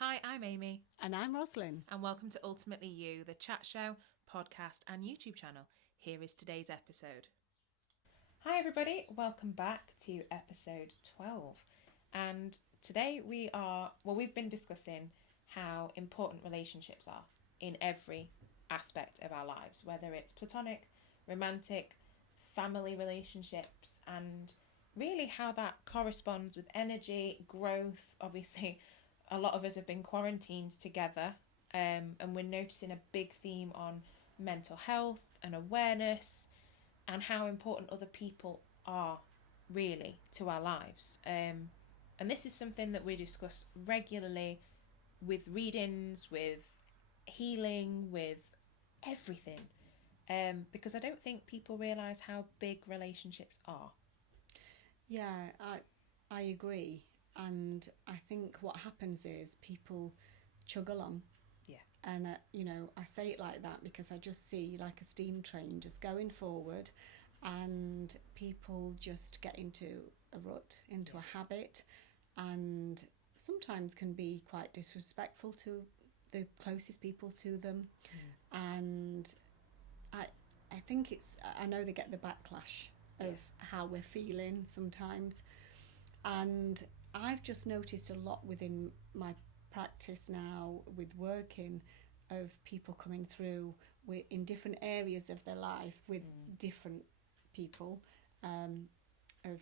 Hi, I'm Amy. And I'm Rosalind. And welcome to Ultimately You, the chat show, podcast, and YouTube channel. Here is today's episode. Hi, everybody. Welcome back to episode 12. And today we've been discussing how important relationships are in every aspect of our lives, whether it's platonic, romantic, family relationships, and really how that corresponds with energy, growth. Obviously, a lot of us have been quarantined together, and we're noticing a big theme on mental health and awareness and how important other people are really to our lives. And this is something that we discuss regularly with readings, with healing, with everything. Because I don't think people realise how big relationships are. Yeah, I agree. And I think what happens is people chug along. Yeah. And, I say it like that because I just see like a steam train just going forward and people just get into a rut, into a habit, and sometimes can be quite disrespectful to the closest people to them. And I think I know they get the backlash of how we're feeling sometimes. And I've just noticed a lot within my practice now with working of people coming through in different areas of their life with different people of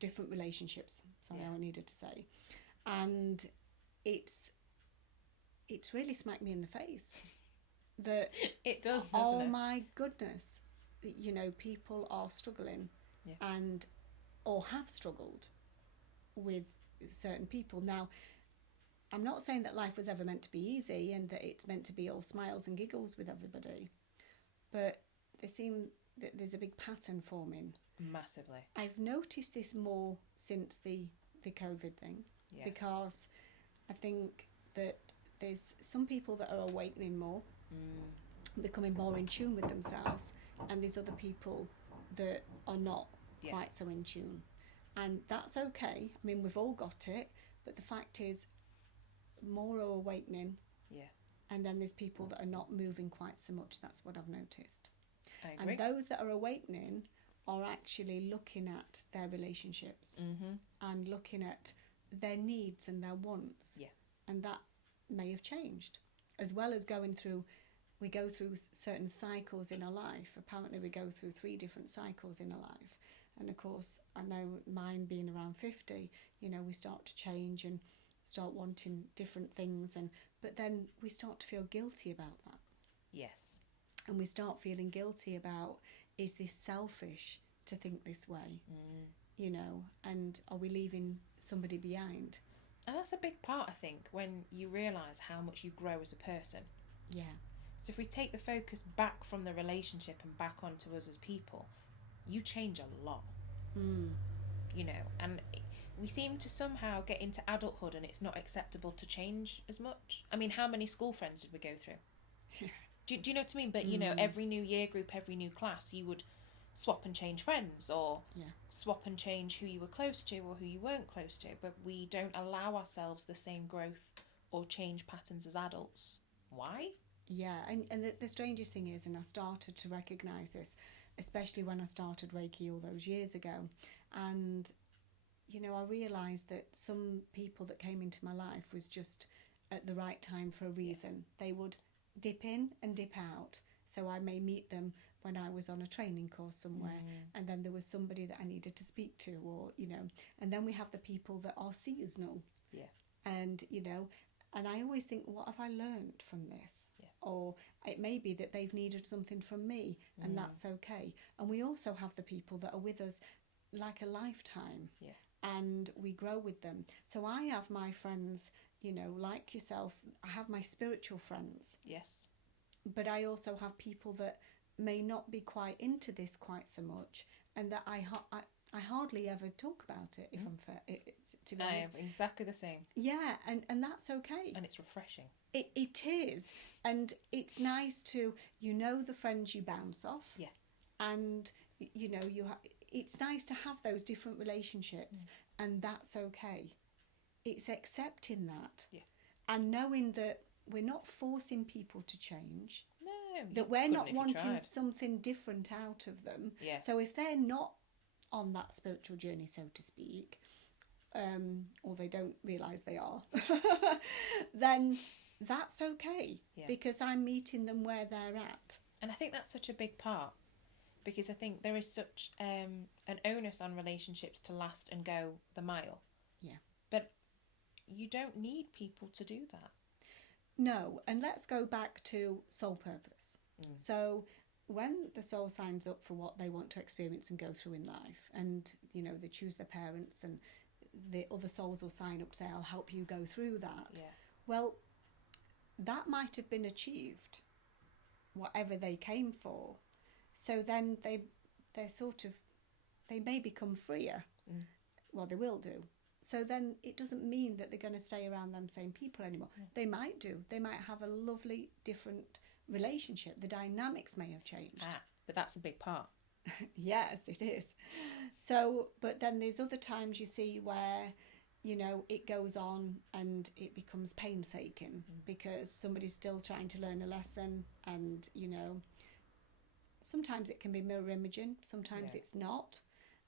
different relationships. Sorry, I needed to say. And it's really smacked me in the face that it does, doesn't oh it? my goodness, people are struggling and or have struggled with certain people. Now, I'm not saying that life was ever meant to be easy and that it's meant to be all smiles and giggles with everybody, but there's a big pattern forming. Massively. I've noticed this more since the COVID thing, because I think that there's some people that are awakening more, becoming more in tune with themselves, and there's other people that are not quite so in tune. And that's okay. I mean, we've all got it, but the fact is more are awakening. Yeah. And then there's people that are not moving quite so much. That's what I've noticed. I agree. And those that are awakening are actually looking at their relationships and looking at their needs and their wants. Yeah. And that may have changed. As well as we go through certain cycles in our life. Apparently we go through 3 different cycles in our life. And of course, I know mine being around 50, we start to change and start wanting different things. But then we start to feel guilty about that. Yes. And we start feeling guilty about, is this selfish to think this way? And are we leaving somebody behind? And that's a big part, I think, when you realise how much you grow as a person. Yeah. So if we take the focus back from the relationship and back onto us as people, you change a lot. And we seem to somehow get into adulthood and it's not acceptable to change as much. I mean, how many school friends did we go through? Do you know what I mean? But, every new year group, every new class, you would swap and change friends or swap and change who you were close to or who you weren't close to. But we don't allow ourselves the same growth or change patterns as adults. Why? Yeah, and the strangest thing is, and I started to recognise this, especially when I started Reiki all those years ago, and, I realised that some people that came into my life was just at the right time for a reason. They would dip in and dip out. So I may meet them when I was on a training course somewhere, and then there was somebody that I needed to speak to, or, and then we have the people that are seasonal. Yeah. And, and I always think, what have I learned from this? Yeah. Or it may be that they've needed something from me, and that's okay. And we also have the people that are with us like a lifetime. Yeah. And we grow with them. So I have my friends, like yourself, I have my spiritual friends. Yes. But I also have people that may not be quite into this quite so much, and that I hardly ever talk about it, if I'm fair, to be honest. I am exactly the same. Yeah, and that's okay. And it's refreshing. It is. And it's nice to, the friends you bounce off. Yeah. And, it's nice to have those different relationships, and that's okay. It's accepting that. Yeah. and knowing that we're not forcing people to change, No, that we're not if you wanting tried. something different out of them. Yeah. So if they're not on that spiritual journey, so to speak, or they don't realise they are, then that's okay, Yeah. because I'm meeting them where they're at. And I think that's such a big part, because I think there is such an onus on relationships to last and go the mile. Yeah. But you don't need people to do that. No, and let's go back to soul purpose. So when the soul signs up for what they want to experience and go through in life, and they choose their parents, and the other souls will sign up, say, I'll help you go through that. Yeah. Well, that might have been achieved, whatever they came for. So then they may become freer. Well, they will do. So then it doesn't mean that they're going to stay around them same people anymore. They might do. They might have a lovely different relationship. The dynamics may have changed. But that's a big part. Yes, it is. So, but then there's other times you see where, it goes on and it becomes painstaking because somebody's still trying to learn a lesson, and, sometimes it can be mirror imaging, sometimes it's not.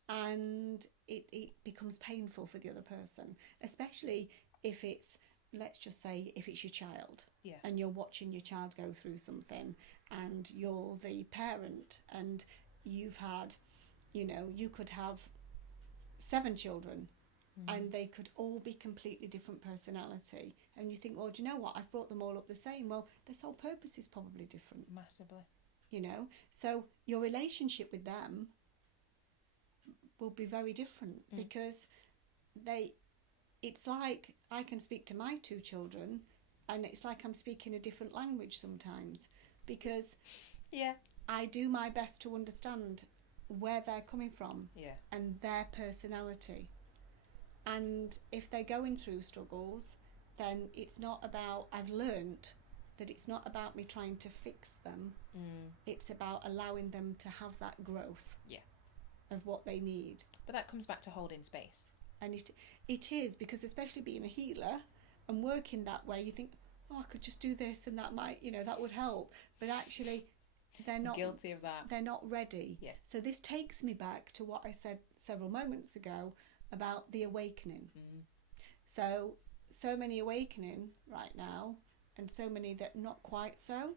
And it becomes painful for the other person, especially if it's, let's just say, if it's your child, and you're watching your child go through something, and you're the parent, and you've had, you could have 7 children, and they could all be completely different personality, and you think, well, do you know what, I've brought them all up the same. Well, their sole purpose is probably different. Massively. So your relationship with them will be very different, because it's like I can speak to my 2 children, and it's like I'm speaking a different language sometimes, because I do my best to understand where they're coming from and their personality. And if they're going through struggles, then it's not about, I've learnt that it's not about me trying to fix them. It's about allowing them to have that growth of what they need. But that comes back to holding space. And it is, because especially being a healer and working that way, you think, oh, I could just do this and that might, that would help. But actually, they're not guilty of that. They're not ready. Yeah. So this takes me back to what I said several moments ago about the awakening. So many awakening right now, and so many that not quite so.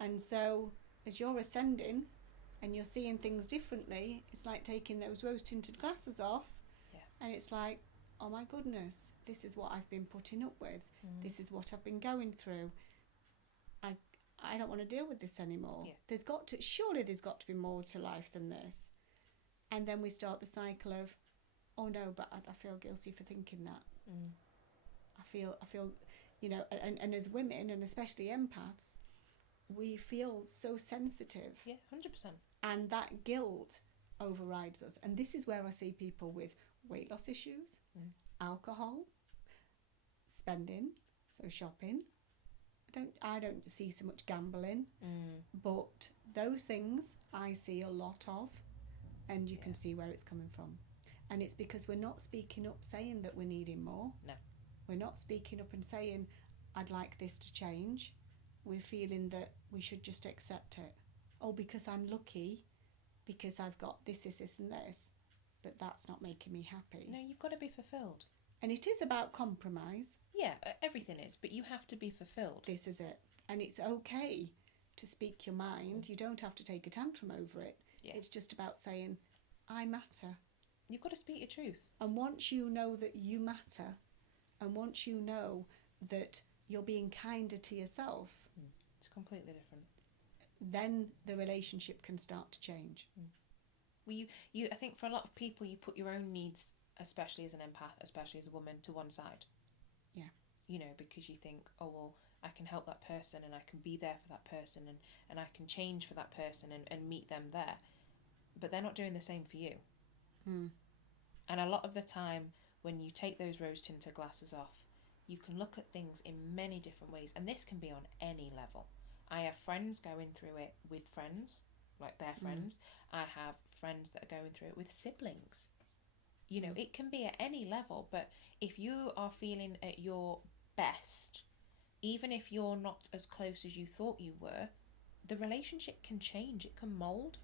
And so as you're ascending and you're seeing things differently, it's like taking those rose tinted glasses off, and it's like, oh my goodness, this is what I've been putting up with. This is what I've been going through. I don't want to deal with this anymore. Surely there's got to be more to life than this. And then we start the cycle of, oh no, but I feel guilty for thinking that. I feel, and as women, and especially empaths, we feel so sensitive. 100%. And that guilt overrides us. And this is where I see people with weight loss issues, alcohol, spending, so shopping. I don't see so much gambling, but those things I see a lot of, and you can see where it's coming from. And it's because we're not speaking up saying that we're needing more. No. We're not speaking up and saying, I'd like this to change. We're feeling that we should just accept it. Oh, because I'm lucky, because I've got this, and this. But that's not making me happy. No, you've got to be fulfilled. And it is about compromise. Yeah, everything is, but you have to be fulfilled. This is it. And it's okay to speak your mind. You don't have to take a tantrum over it. It's just about saying, I matter. You've got to speak your truth. And once you know that you matter, and once you know that you're being kinder to yourself, it's completely different. Then the relationship can start to change. Well, I think for a lot of people, you put your own needs, especially as an empath, especially as a woman, to one side. Because you think, oh, well, I can help that person, and I can be there for that person, and I can change for that person and meet them there. But they're not doing the same for you. And a lot of the time, when you take those rose-tinted glasses off, you can look at things in many different ways. And this can be on any level. I have friends going through it with friends, like their friends. I have friends that are going through it with siblings. It can be at any level. But if you are feeling at your best even if you're not as close as you thought you were, the relationship can change, it can mould.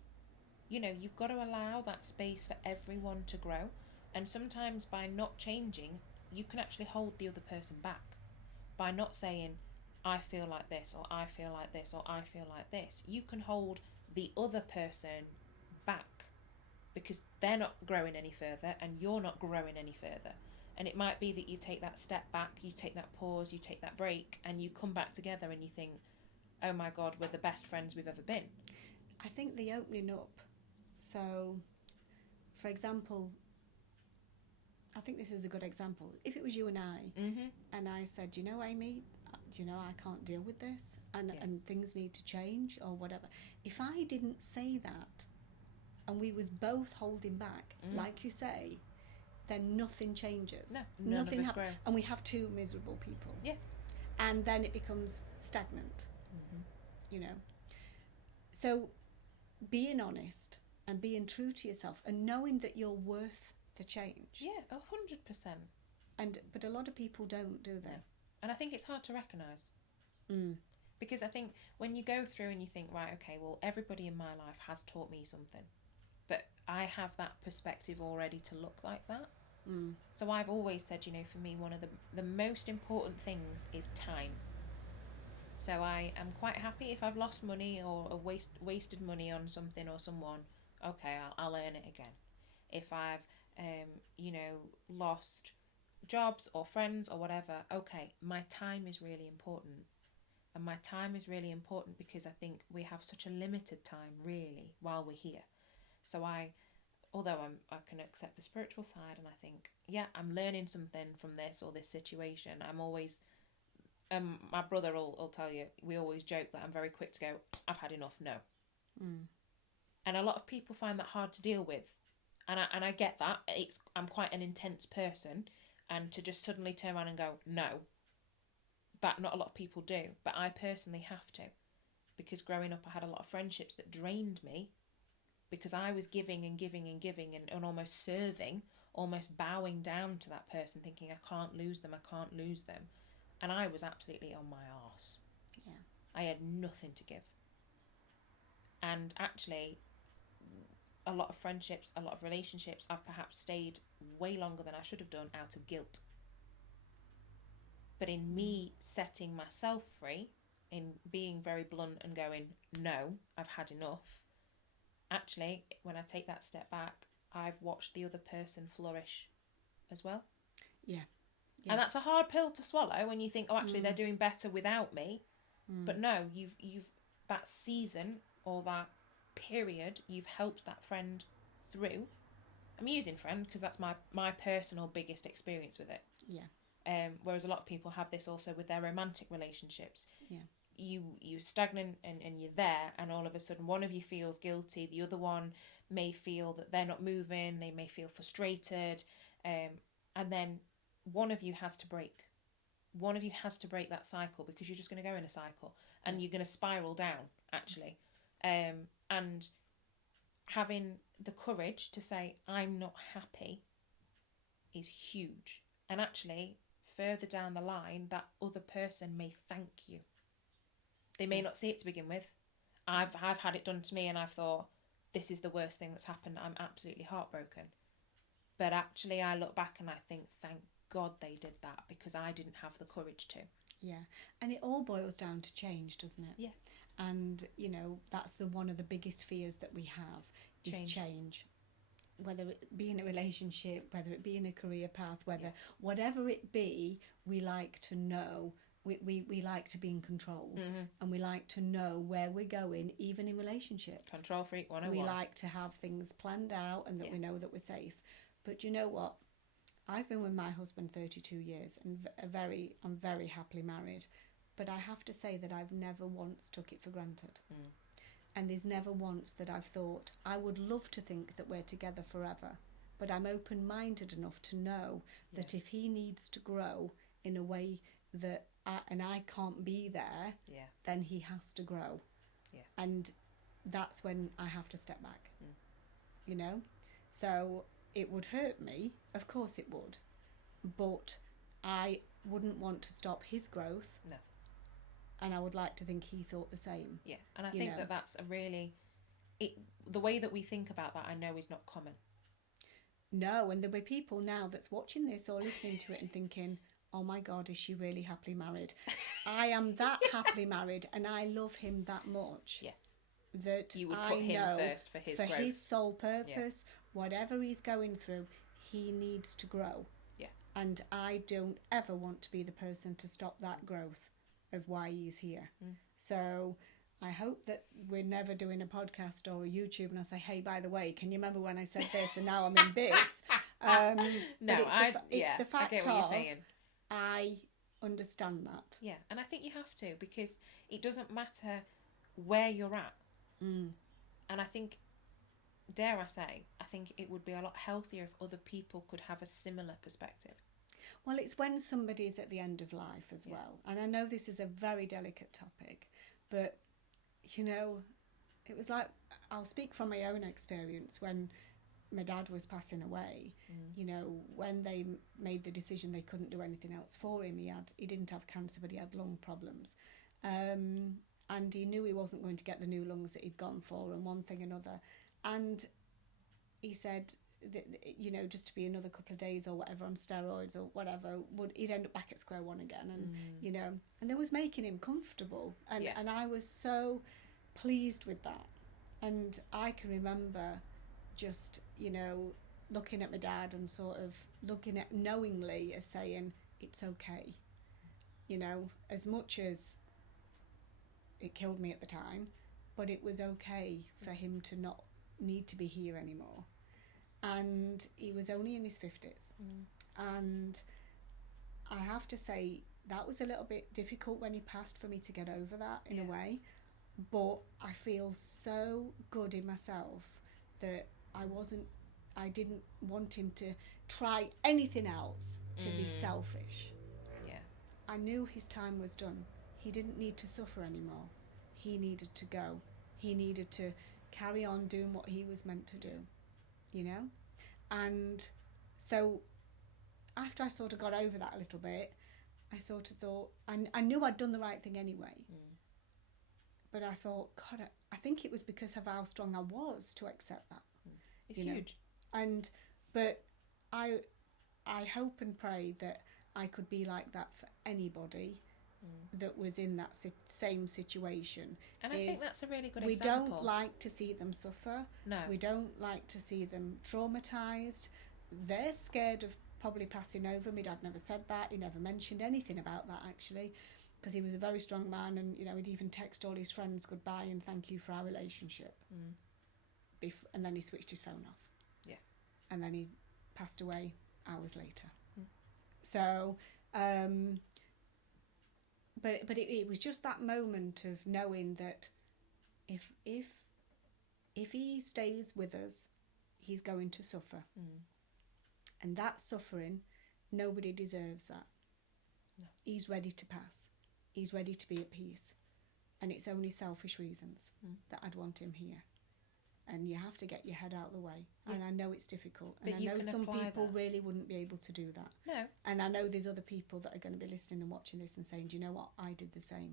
You know, you've got to allow that space for everyone to grow. And sometimes by not changing, you can actually hold the other person back. By not saying, I feel like this, or I feel like this, or I feel like this, you can hold the other person back because they're not growing any further and you're not growing any further. And it might be that you take that step back, you take that pause, you take that break, and you come back together and you think, oh my God, we're the best friends we've ever been. I think the opening up. So, for example, I think this is a good example. If it was you and I, and I said, you know, Amy, you know, I can't deal with this, and things need to change or whatever. If I didn't say that, and we was both holding back, like you say, then nothing changes. No, nothing of us grow. And we have two miserable people. Yeah. And then it becomes stagnant, you know. So being honest and being true to yourself and knowing that you're worth the change. Yeah, 100%. But a lot of people don't, do they? No. And I think it's hard to recognise. Mm. Because I think when you go through and you think, right, okay, well, everybody in my life has taught me something. But I have that perspective already to look like that. So I've always said, you know, for me, one of the most important things is time. So I am quite happy if I've lost money or wasted money on something or someone. Okay, I'll earn it again. If I've, you know, lost jobs or friends or whatever, okay, my time is really important. And my time is really important because I think we have such a limited time, really, while we're here. So although I can accept the spiritual side and I think, yeah, I'm learning something from this or this situation, I'm always, my brother will tell you, we always joke that I'm very quick to go, I've had enough, no. And a lot of people find that hard to deal with. And I get that. I'm quite an intense person, and to just suddenly turn around and go, no, that not a lot of people do. But I personally have to, because growing up I had a lot of friendships that drained me, because I was giving and giving and giving and almost serving, almost bowing down to that person, thinking I can't lose them, I can't lose them. And I was absolutely on my arse. Yeah. I had nothing to give. And actually, a lot of friendships, a lot of relationships, I've perhaps stayed way longer than I should have done out of guilt. But in me setting myself free, in being very blunt and going, no, I've had enough, actually, when I take that step back, I've watched the other person flourish as well. Yeah. And that's a hard pill to swallow when you think, oh, actually, they're doing better without me. But no, you've that season or that period, you've helped that friend through. I'm using friend because that's my personal biggest experience with it. Yeah. Whereas a lot of people have this also with their romantic relationships. Yeah. You're stagnant and you're there, and all of a sudden one of you feels guilty, the other one may feel that they're not moving, they may feel frustrated, and then one of you has to break. One of you has to break that cycle, because you're just going to go in a cycle and you're going to spiral down, actually. And having the courage to say, I'm not happy, is huge. And actually, further down the line, that other person may thank you. They may not see it to begin with. I've had it done to me and I've thought, this is the worst thing that's happened. I'm absolutely heartbroken. But actually, I look back and I think, thank God they did that, because I didn't have the courage to. Yeah. And it all boils down to change, doesn't it? Yeah. And, you know, that's one of the biggest fears that we have is change. Whether it be in a relationship, whether it be in a career path, whatever it be, we like to know. We like to be in control, and we like to know where we're going, even in relationships. Control freak 101. We like to have things planned out and that we know that we're safe. But you know what? I've been with my husband 32 years and I'm very happily married. But I have to say that I've never once took it for granted. And there's never once that I've thought, I would love to think that we're together forever. But I'm open-minded enough to know that if he needs to grow in a way that I can't be there, then he has to grow. Yeah. And that's when I have to step back. You know? So it would hurt me, of course it would. But I wouldn't want to stop his growth. No. And I would like to think he thought the same. Yeah, and I think that that's a really... the way that we think about that, I know, is not common. No, and there'll be people now that's watching this or listening to it and thinking, oh my God, is she really happily married? I am that happily married, and I love him that much. Yeah. That you would put him first for his growth. For his sole purpose, whatever he's going through, he needs to grow. Yeah. And I don't ever want to be the person to stop that growth of why he's here. So I hope that we're never doing a podcast or a YouTube and I say, hey, by the way, can you remember when I said this and now I'm in bits? No, it's the fact I get what you're saying. I understand that. Yeah, and I think you have to, because it doesn't matter where you're at. And I think, dare I say, I think it would be a lot healthier if other people could have a similar perspective. Well, it's when somebody's at the end of life as well. And I know this is a very delicate topic, but, you know, it was like, I'll speak from my own experience when my dad was passing away. You know, when they made the decision they couldn't do anything else for him, he didn't have cancer, but he had lung problems. And he knew he wasn't going to get the new lungs that he'd gone for, and one thing another. And he said, that, you know, just to be another couple of days or whatever on steroids or whatever, he'd end up back at square one again. And, you know, and that was making him comfortable. And, and I was so pleased with that. And I can remember just, you know, looking at my dad and sort of looking at knowingly as saying, it's okay. You know, as much as it killed me at the time, but it was okay for him to not need to be here anymore. And he was only in his 50s. And I have to say, that was a little bit difficult when he passed for me to get over that in a way. But I feel so good in myself that I didn't want him to try anything else to be selfish. Yeah. I knew his time was done. He didn't need to suffer anymore. He needed to go. He needed to carry on doing what he was meant to do, you know? And so after I sort of got over that a little bit, I sort of thought, I knew I'd done the right thing anyway. But I thought, God, I think it was because of how strong I was to accept that. It's huge. But I hope and pray that I could be like that for anybody that was in that same situation. And I think that's a really good example. We don't like to see them suffer. No. We don't like to see them traumatised. They're scared of probably passing over. My dad never said that. He never mentioned anything about that, actually, because he was a very strong man, and, you know, he'd even text all his friends goodbye and thank you for our relationship. And then he switched his phone off. Yeah. And then he passed away hours later. So... But it was just that moment of knowing that if he stays with us, he's going to suffer. And that suffering, nobody deserves that. No. He's ready to pass. He's ready to be at peace. And it's only selfish reasons that I'd want him here. And you have to get your head out of the way. Yeah. And I know it's difficult. And I know some people really wouldn't be able to do that. No. And I know there's other people that are going to be listening and watching this and saying, do you know what? I did the same.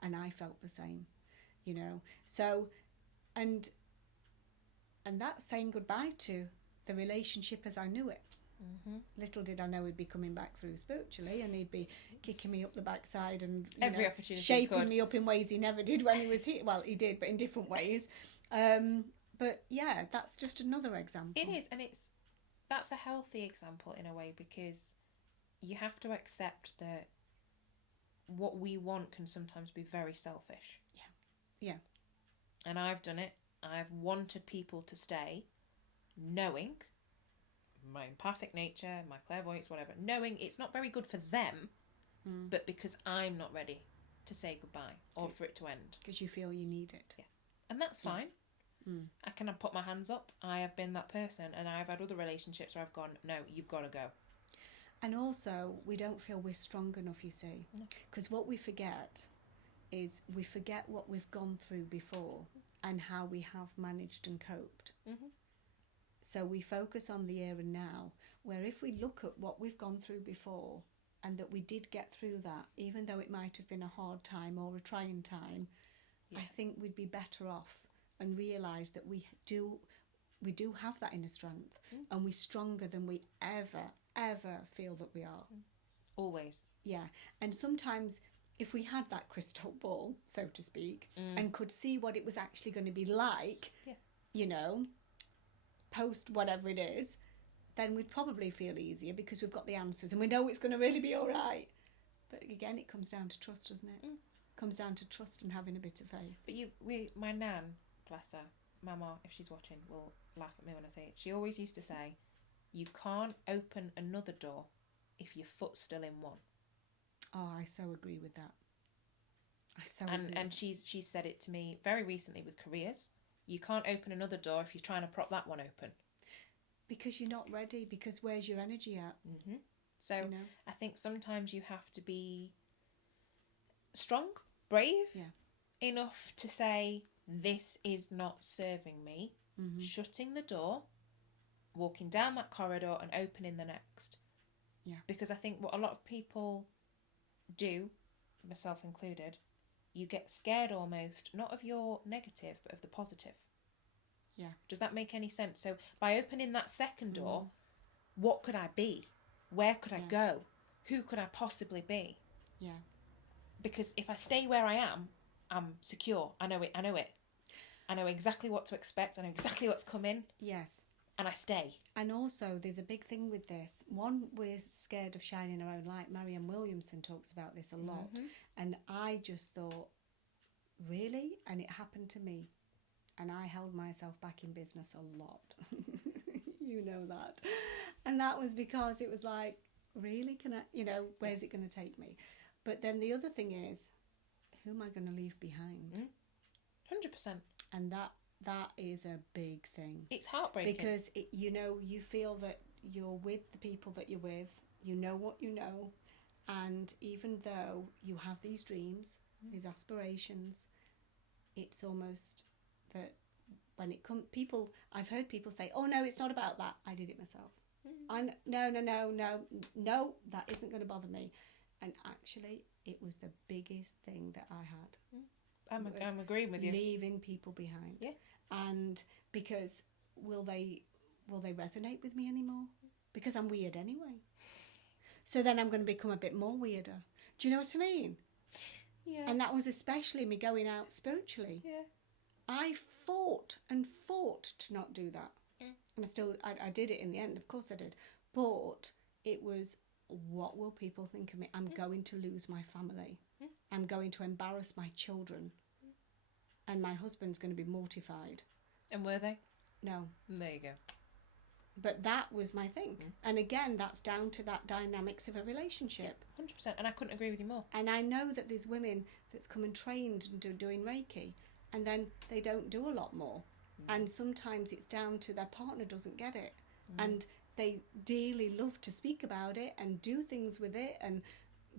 And I felt the same. You know? So, and that's saying goodbye to the relationship as I knew it. Little did I know he'd be coming back through spiritually, and he'd be kicking me up the backside and every opportunity shaping me up in ways he never did when he was here. Well, he did, but in different ways. But yeah, that's just another example. It is, and that's a healthy example in a way, because you have to accept that what we want can sometimes be very selfish. Yeah. And I've done it. I've wanted people to stay, knowing my empathic nature, my clairvoyance, whatever, knowing it's not very good for them, but because I'm not ready to say goodbye or for it to end. Because you feel you need it. Yeah. And that's fine. I can put my hands up. I have been that person, and I've had other relationships where I've gone, no, you've got to go. And also, we don't feel we're strong enough, you see. Because what we forget is we forget what we've gone through before and how we have managed and coped. So we focus on the here and now, where if we look at what we've gone through before and that we did get through that, even though it might have been a hard time or a trying time, I think we'd be better off and realise that we do have that inner strength, and we're stronger than we ever feel that we are. Always. Yeah. And sometimes if we had that crystal ball, so to speak, and could see what it was actually going to be like, you know, post whatever it is, then we'd probably feel easier because we've got the answers and we know it's going to really be all right. But again, it comes down to trust, doesn't it? It comes down to trust and having a bit of faith. But my nan, bless her, Mama, if she's watching, will laugh at me when I say it. She always used to say, you can't open another door if your foot's still in one. Oh, I so agree with that. Agree. And she's said it to me very recently with careers. You can't open another door if you're trying to prop that one open. Because you're not ready, because where's your energy at? Mm-hmm. So, you know? I think sometimes you have to be strong, brave, enough to say, this is not serving me. Shutting the door, walking down that corridor and opening the next. Yeah. Because I think what a lot of people do, myself included, you get scared almost, not of your negative, but of the positive. Yeah. Does that make any sense? So by opening that second door, what could I be? Where could I go? Who could I possibly be? Yeah. Because if I stay where I am, I'm secure. I know it. I know exactly what to expect. I know exactly what's coming. Yes. And I stay. And also, there's a big thing with this. One, we're scared of shining our own light. Marianne Williamson talks about this a lot. And I just thought, really? And it happened to me. And I held myself back in business a lot. You know that. And that was because it was like, really? Can I, where's it going to take me? But then the other thing is, who am I going to leave behind? 100%. And that is a big thing. It's heartbreaking. Because, you feel that you're with the people that you're with, you know what you know, and even though you have these dreams, these aspirations, it's almost that when it comes, I've heard people say, oh no, it's not about that, I did it myself. No, that isn't going to bother me. And actually, it was the biggest thing that I had. I'm agreeing with you. Leaving people behind. Yeah. And because will they resonate with me anymore? Because I'm weird anyway. So then I'm going to become a bit more weirder. Do you know what I mean? Yeah. And that was especially me going out spiritually. Yeah. I fought to not do that. And I did it in the end, of course I did. But it was, what will people think of me? I'm going to lose my family. I'm going to embarrass my children. And my husband's going to be mortified. And were they? No. There you go. But that was my thing. And again, that's down to that dynamics of a relationship. 100%. And I couldn't agree with you more. And I know that there's women that's come and trained and doing Reiki, and then they don't do a lot more. And sometimes it's down to their partner doesn't get it. And they dearly love to speak about it and do things with it.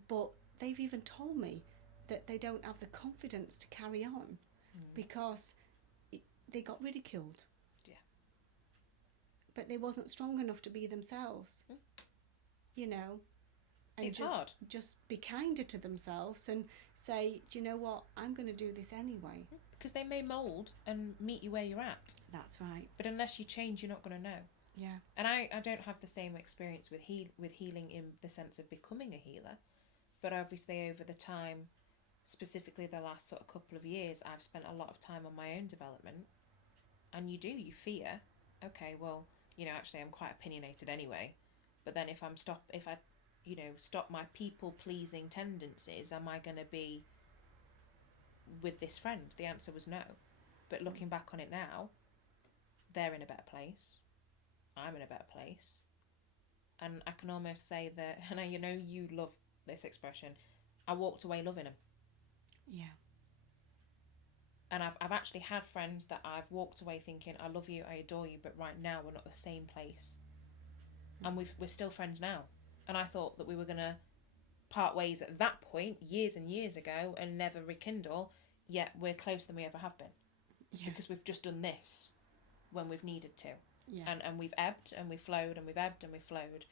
But they've even told me that they don't have the confidence to carry on because they got ridiculed. Yeah. But they wasn't strong enough to be themselves. And it's hard. Just be kinder to themselves and say, do you know what? I'm going to do this anyway. Because they may mould and meet you where you're at. That's right. But unless you change, you're not going to know. Yeah. And I don't have the same experience with healing in the sense of becoming a healer. But obviously over the time, specifically the last sort of couple of years, I've spent a lot of time on my own development. And you fear, okay, well, actually I'm quite opinionated anyway. But then if I stop my people-pleasing tendencies, am I going to be with this friend? The answer was no. But looking back on it now, they're in a better place. I'm in a better place. And I can almost say that, and you love this expression, I walked away loving them. Yeah. And I've actually had friends that I've walked away thinking, I love you, I adore you, but right now we're not the same place. And we're still friends now. And I thought that we were going to part ways at that point, years and years ago, and never rekindle, yet we're closer than we ever have been. Yeah. Because we've just done this when we've needed to. Yeah. And we've ebbed and we've flowed and we've ebbed and we've flowed.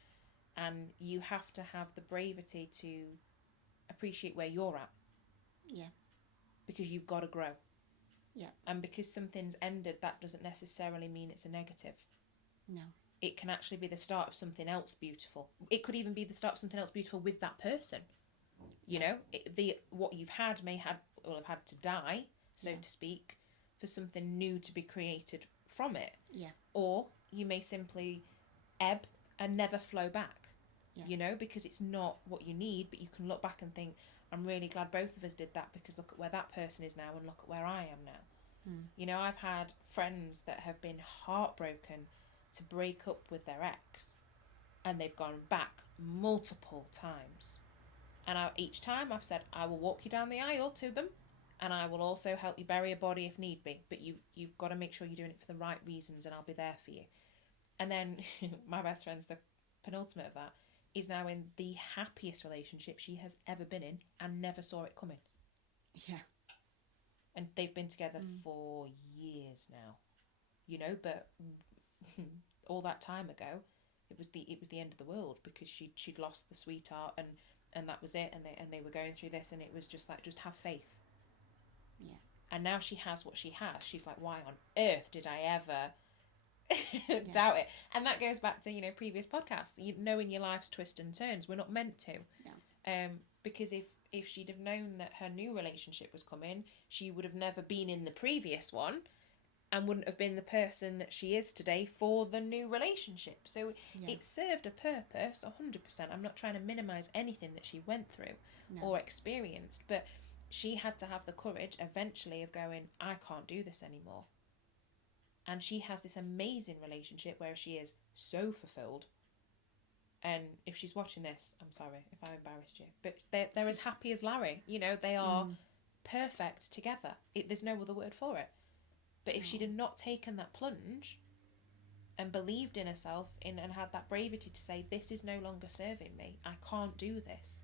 And you have to have the bravery to appreciate where you're at. Yeah. Because you've got to grow. Yeah. And because something's ended, that doesn't necessarily mean it's a negative. No. It can actually be the start of something else beautiful. It could even be the start of something else beautiful with that person. You know, what you've had will have had to die, so to speak, for something new to be created from it. Yeah. Or you may simply ebb and never flow back. Yeah. You know, because it's not what you need, but you can look back and think, I'm really glad both of us did that, because look at where that person is now and look at where I am now. You know, I've had friends that have been heartbroken to break up with their ex, and they've gone back multiple times. And each time I've said, I will walk you down the aisle to them, and I will also help you bury a body if need be. But you've got to make sure you're doing it for the right reasons, and I'll be there for you. And then my best friend's the penultimate of that, is now in the happiest relationship she has ever been in and never saw it coming. Yeah. And they've been together for years now. You know, but all that time ago, it was the end of the world, because she'd lost the sweetheart, and that was it, and they were going through this, and it was just like, just have faith. Yeah. And now she has what she has. She's like, why on earth did I ever doubt it? And that goes back to, you know, previous podcasts. You knowing your life's twists and turns. We're not meant to. No. Because if she'd have known that her new relationship was coming, she would have never been in the previous one, and wouldn't have been the person that she is today for the new relationship. So it served a purpose, 100%. I'm not trying to minimise anything that she went through or experienced, but she had to have the courage eventually of going, I can't do this anymore. And she has this amazing relationship where she is so fulfilled. And if she's watching this, I'm sorry if I embarrassed you, but they're as happy as Larry. You know, they are perfect together. There's no other word for it. But if she'd have not taken that plunge and believed in herself and had that bravery to say, this is no longer serving me, I can't do this,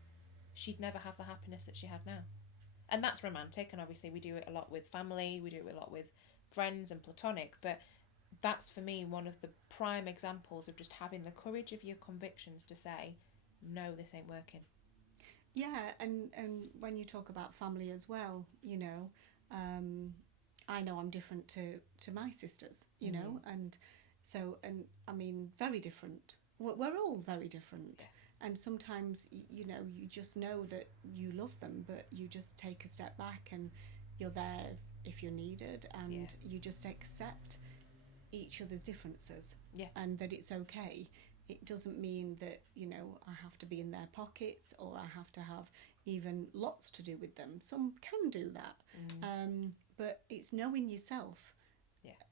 she'd never have the happiness that she had now. And that's romantic, and obviously we do it a lot with family, we do it a lot with friends and platonic, but that's for me one of the prime examples of just having the courage of your convictions to say, no, this ain't working. Yeah, and when you talk about family as well, you know, I know I'm different to my sisters, you know, and so, and I mean, very different. We're all very different. Yeah. And sometimes, you know, you just know that you love them, but you just take a step back and you're there if you're needed, and you just accept each other's differences, and that it's okay. It doesn't mean that, you know, I have to be in their pockets, or I have to have even lots to do with them. Some can do that. But it's knowing yourself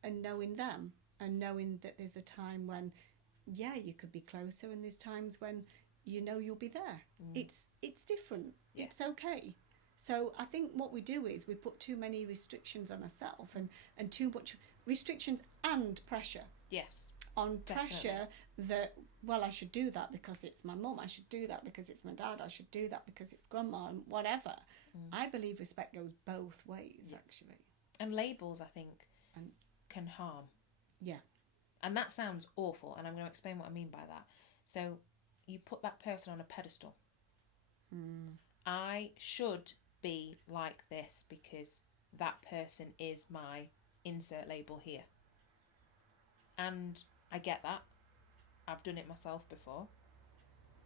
and knowing them, and knowing that there's a time when, you could be closer, and there's times when you know you'll be there. It's different. It's okay. So I think what we do is we put too many restrictions on ourselves, and too much restrictions and pressure. Yes. On Definitely. pressure that, well, I should do that because it's my mum, I should do that because it's my dad, I should do that because it's grandma, and whatever. I believe respect goes both ways, actually. And labels, I think, can harm. Yeah. And that sounds awful, and I'm going to explain what I mean by that. So you put that person on a pedestal. I should be like this because that person is my insert label here. And I get that. I've done it myself before.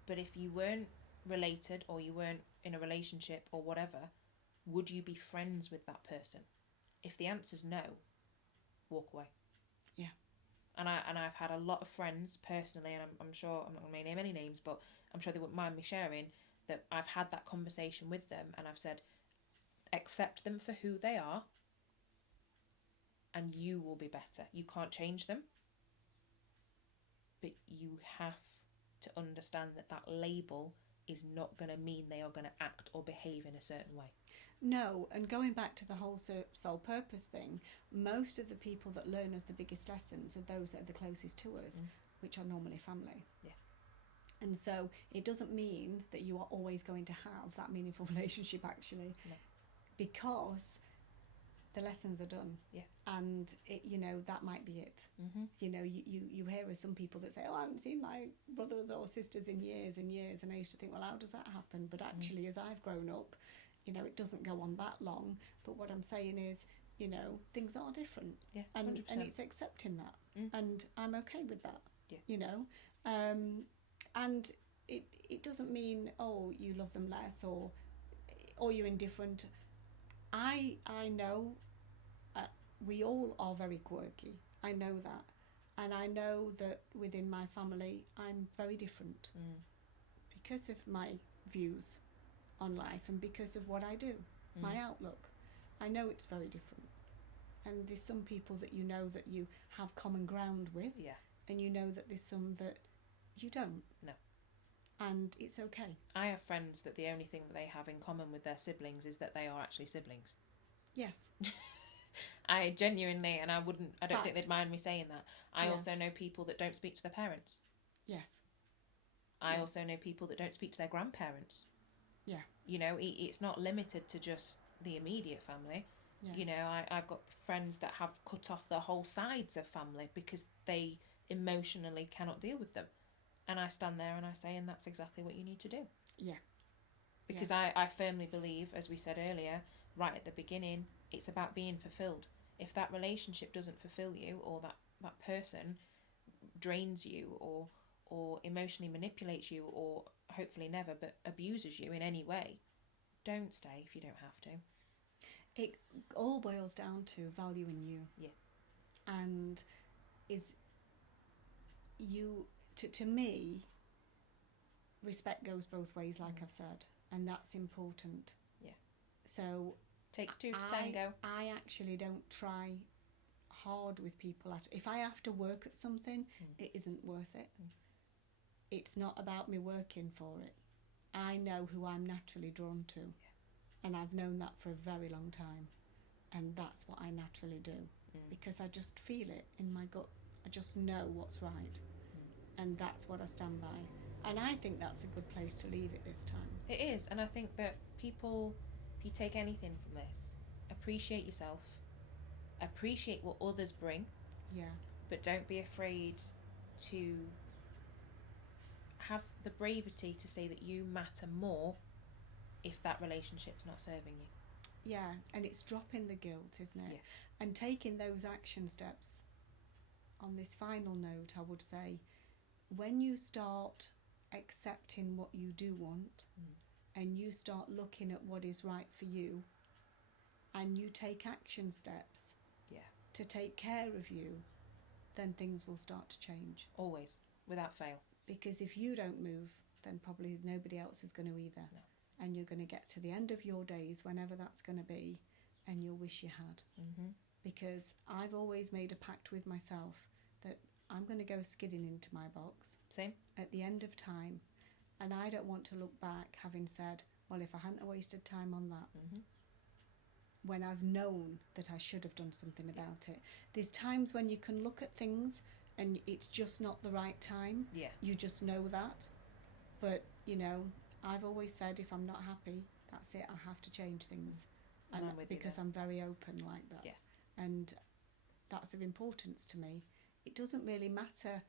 But if you weren't related, or you weren't in a relationship or whatever, would you be friends with that person? If the answer's no, walk away. Yeah. And I've had a lot of friends personally, and I'm sure, I'm not going to name any names, but I'm sure they wouldn't mind me sharing, that I've had that conversation with them, and I've said, accept them for who they are, and you will be better. You can't change them, but you have to understand that that label is not going to mean they are going to act or behave in a certain way. No, and going back to the whole soul purpose thing, most of the people that learn us the biggest lessons are those that are the closest to us, which are normally family. Yeah. And so it doesn't mean that you are always going to have that meaningful relationship, actually. No. Because the lessons are done. Yeah. And it, you know, that might be it. Mm-hmm. You know, you hear of some people that say, oh, I haven't seen my brothers or sisters in years and years, and I used to think, well, how does that happen? But actually, as I've grown up, you know, it doesn't go on that long. But what I'm saying is, you know, things are different. Yeah, and 100%. it's accepting that. And I'm okay with that. Yeah. You know, and it doesn't mean, oh, you love them less or you're indifferent. I know we all are very quirky. I know that. And I know that within my family, I'm very different because of my views on life and because of what I do, my outlook. I know it's very different. And there's some people that you know that you have common ground with, and you know that there's some that you don't. No. And it's okay. I have friends that the only thing that they have in common with their siblings is that they are actually siblings. Yes. I genuinely, and I don't think they'd mind me saying that. I Yeah. also know people that don't speak to their parents. Yes. I also know people that don't speak to their grandparents. Yeah. You know, it's not limited to just the immediate family. Yeah. You know, I've got friends that have cut off the whole sides of family because they emotionally cannot deal with them. And I stand there and I say, and that's exactly what you need to do. Yeah. Because I firmly believe, as we said earlier, right at the beginning, it's about being fulfilled. If that relationship doesn't fulfill you, or that person drains you, or emotionally manipulates you, or hopefully never, but abuses you in any way, don't stay if you don't have to. It all boils down to valuing you. Yeah. And is you, to me, respect goes both ways, like I've said, and that's important. Yeah. So takes two to tango. I actually don't try hard with people. If I have to work at something, it isn't worth it. It's not about me working for it. I know who I'm naturally drawn to, and I've known that for a very long time, and that's what I naturally do because I just feel it in my gut. I just know what's right, and that's what I stand by. And I think that's a good place to leave it this time. It is, and I think that people, if you take anything from this, appreciate yourself, appreciate what others bring, but don't be afraid to have the bravery to say that you matter more if that relationship's not serving you. Yeah, and it's dropping the guilt, isn't it? Yeah. And taking those action steps. On this final note, I would say, when you start accepting what you do want, and you start looking at what is right for you, and you take action steps to take care of you, then things will start to change. Always, without fail. Because if you don't move, then probably nobody else is going to either. No. And you're going to get to the end of your days, whenever that's going to be, and you'll wish you had. Because I've always made a pact with myself that I'm going to go skidding into my box. Same. At the end of time. And I don't want to look back having said, well, if I hadn't wasted time on that, when I've known that I should have done something about it. There's times when you can look at things and it's just not the right time. Yeah. You just know that. But, you know, I've always said if I'm not happy, that's it, I have to change things. And I'm with because you I'm very open like that. Yeah. And that's of importance to me. It doesn't really matter.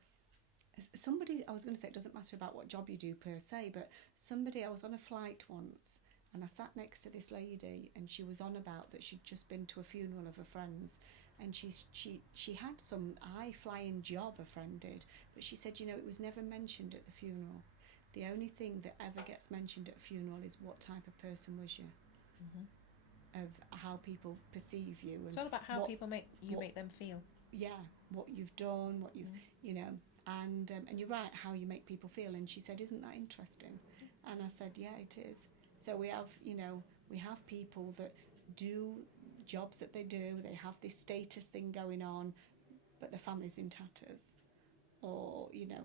I was going to say it doesn't matter about what job you do per se, but I was on a flight once and I sat next to this lady and she was on about that she'd just been to a funeral of a friend's, and she had some high-flying job, a friend did, but she said, you know, it was never mentioned at the funeral. The only thing that ever gets mentioned at a funeral is what type of person was you, of how people perceive you. And it's all about how people make them feel. Yeah, what you've done, what you've, you know, and you're right, how you make people feel. And she said, isn't that interesting? And I said, yeah, it is. So we have people that do jobs that they do, they have this status thing going on, but the family's in tatters, or, you know,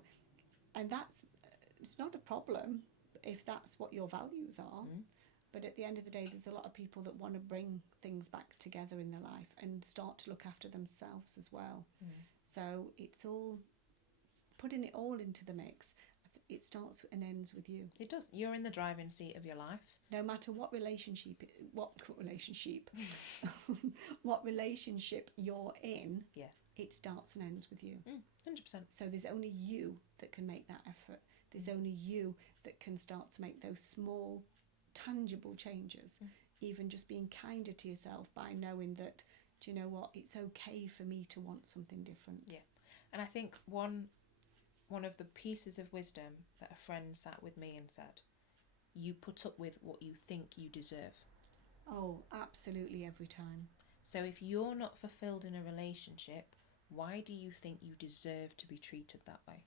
and it's not a problem if that's what your values are. But at the end of the day, there's a lot of people that want to bring things back together in their life and start to look after themselves as well. So it's all putting it all into the mix. it starts and ends with you. It does. You're in the driving seat of your life. No matter what relationship what relationship you're in, Yeah. it starts and ends with you. 100%. So there's only you that can make that effort. There's only you that can start to make those small, tangible changes. Even just being kinder to yourself by knowing that, do you know what, it's okay for me to want something different. Yeah. And I think one of the pieces of wisdom that a friend sat with me and said, you put up with what you think you deserve. Oh, absolutely, every time. So if you're not fulfilled in a relationship, why do you think you deserve to be treated that way?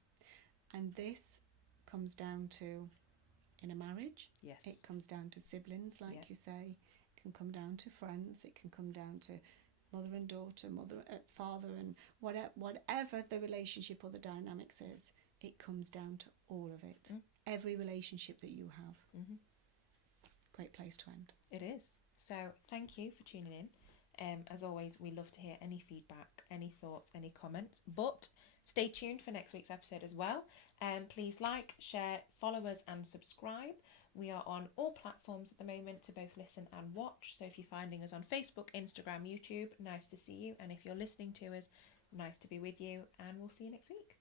And this comes down to, in a marriage, Yes. it comes down to siblings, like you say, it can come down to friends, it can come down to mother and daughter, father, and whatever the relationship or the dynamics is, it comes down to all of it. Every relationship that you have. Great place to end. It is. So thank you for tuning in. As always, we love to hear any feedback, any thoughts, any comments, but stay tuned for next week's episode as well. Please like, share, follow us and subscribe. We are on all platforms at the moment to both listen and watch. So if you're finding us on Facebook, Instagram, YouTube, nice to see you. And if you're listening to us, nice to be with you. And we'll see you next week.